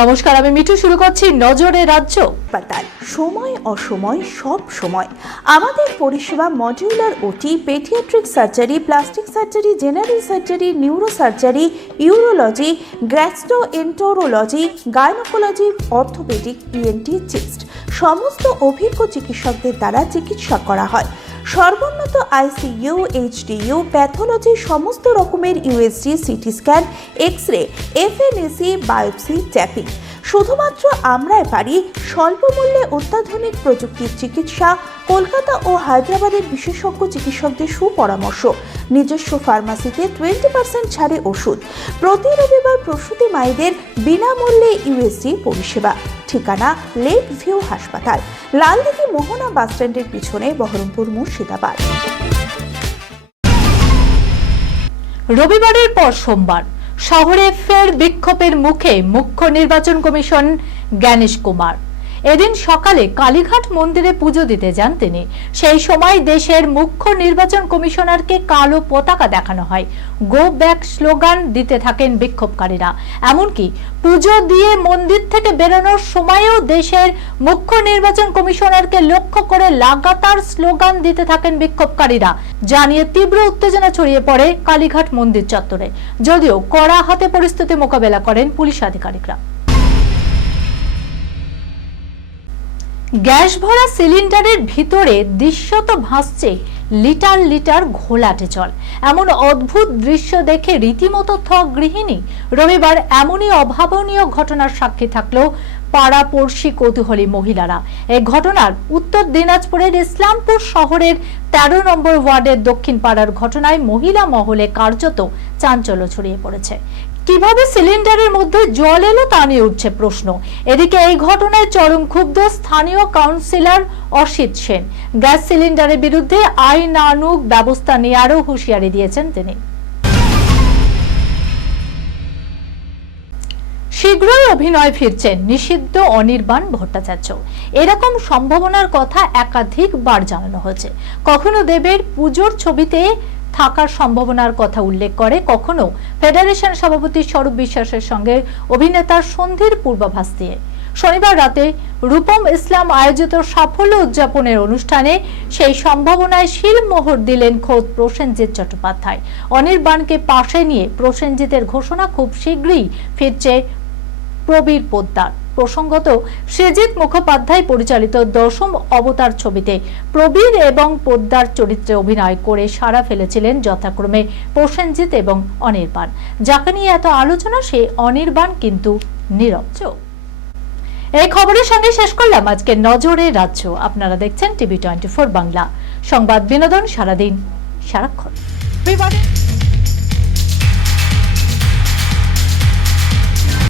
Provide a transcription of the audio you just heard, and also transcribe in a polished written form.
নমস্কার, আমি মিঠু। শুরু করছি নজরে রাজ্য। হাসপাতাল সময় অসময় সব সময় আমাদের পরিষেবা modular OT, paediatric surgery, plastic surgery, general surgery, neuro surgery, urology, gastroenterology, gynaecology, orthopaedic, ENT, chest সমস্ত অভিজ্ঞ চিকিৎসকদের দ্বারা চিকিৎসা করা হয়। সর্বোন্নত আইসিইউ, এইচডিইউ, প্যাথোলজি, সমস্ত রকমের USG, CT scan, X ray, FNAC, biopsy, tapping. শুধুমাত্র আমরাই পারি স্বল্প মূল্যে অত্যাধুনিক প্রযুক্তির চিকিৎসা। কলকাতা ও হায়দ্রাবাদের বিশেষজ্ঞ চিকিৎসকদের সুপরামর্শ। নিজস্ব ফার্মাসিতে 20% ছাড়ে ওষুধ। প্রতি রবিবার প্রসূতি মায়েদের বিনামূল্যে ইউএসজি পরিষেবা। ঠিকানা লেক ভিউ হাসপাতাল, লালদিঘি মোহনা বাসস্ট্যান্ডের পিছনে, বহরমপুর, মুর্শিদাবাদ। রবিবারের পর সোমবার শহরে ফের বিক্ষোভের মুখে মুখ্য নির্বাচন কমিশন জ্ঞানেশ কুমার। এদিন সকালে কালীঘাট মন্দিরে পুজো দিতে যান তিনি। সেই সময় দেশের মুখ্য নির্বাচন কমিশনারকে কালো পতাকা দেখানো হয়। গো ব্যাক স্লোগান দিতে থাকেন বিক্ষোভকারীরা। এমনকি পুজো দিয়ে মন্দির থেকে বেরোনোর সময়ও দেশের মুখ্য নির্বাচন কমিশনারকে লক্ষ্য করে লাগাতার স্লোগান দিতে থাকেন বিক্ষোভকারীরা। জানিয়ে তীব্র উত্তেজনা ছড়িয়ে পড়ে কালীঘাট মন্দির চত্বরে। যদিও কড়া হাতে পরিস্থিতি মোকাবেলা করেন পুলিশ আধিকারিকরা। গ্যাস ভরা সিলিন্ডারের ভিতরে দৃশ্যত ভাসছে লিটার লিটার ঘোলাটে জল। এমন অদ্ভুত দৃশ্য দেখে রীতিমতো থ গৃহিণী। রবিবার এমনই অভাবনীয় ঘটনার সাক্ষী থাকলেও পাড়াপড়শি কৌতূহলী মহিলারা। এই ঘটনার উত্তর দিনাজপুরের ইসলামপুর শহরের 13 নম্বর ওয়ার্ডের দক্ষিণ পাড়ার ঘটনায় মহিলা মহলে কার্যত চাঞ্চল্য ছড়িয়ে পড়েছে। কিভাবে সিলিন্ডারের মধ্যে জল এলো তা নিয়ে উঠছে প্রশ্ন। এদিকে এই ঘটনায় চরম ক্ষুব্ধ স্থানীয় কাউন্সিলর অসিত সেন। গ্যাস সিলিন্ডারের বিরুদ্ধে আইনানুগ ব্যবস্থা নিয়ে আরও হুঁশিয়ারি দিয়েছেন তিনি। শীঘ্রই অভিনয় ফিরছেন নিষিদ্ধ অনির্বাণ ভট্টাচার্য। এরকম সম্ভাবনার কথা একাধিকবার জানানো হয়েছে। কখনো দেবের পুজোর ছবিতে থাকার সম্ভাবনার কথা উল্লেখ করে, কখনো ফেডারেশন সভাপতি স্বরূপ বিশ্বাসের সঙ্গে অভিনেতার সন্ধির পূর্বাভাস দিয়ে। শনিবার রাতে রূপম ইসলাম আয়োজিত সাফল্য উদযাপনের অনুষ্ঠানে সেই সম্ভাবনায় শিলমোহর দিলেন খোদ প্রসেনজিৎ চট্টোপাধ্যায়। অনির্বাণকে পাশে নিয়ে প্রসেনজিতের ঘোষণা, খুব শীঘ্রই ফিরছে প্রবীর পোদ্দার। প্রসঙ্গত, সৃজিত মুখোপাধ্যায় পরিচালিত 10ম অবতার ছবিতে প্রবীর এবং পোদ্দার চরিত্রে অভিনয় করে সাড়া ফেলেছিলেন যথাক্রমে প্রসেনজিৎ এবং অনির্বাণ। যাকে নিয়ে এত আলোচনা, সেই অনির্বাণ কিন্তু নীরব চোখ। এই খবরের সঙ্গে শেষ করলাম আজকে নজরে রাজ্য। আপনারা দেখছেন টিভি 24 বাংলা, সংবাদ বিনোদন সারাদিন সারাক্ষণ।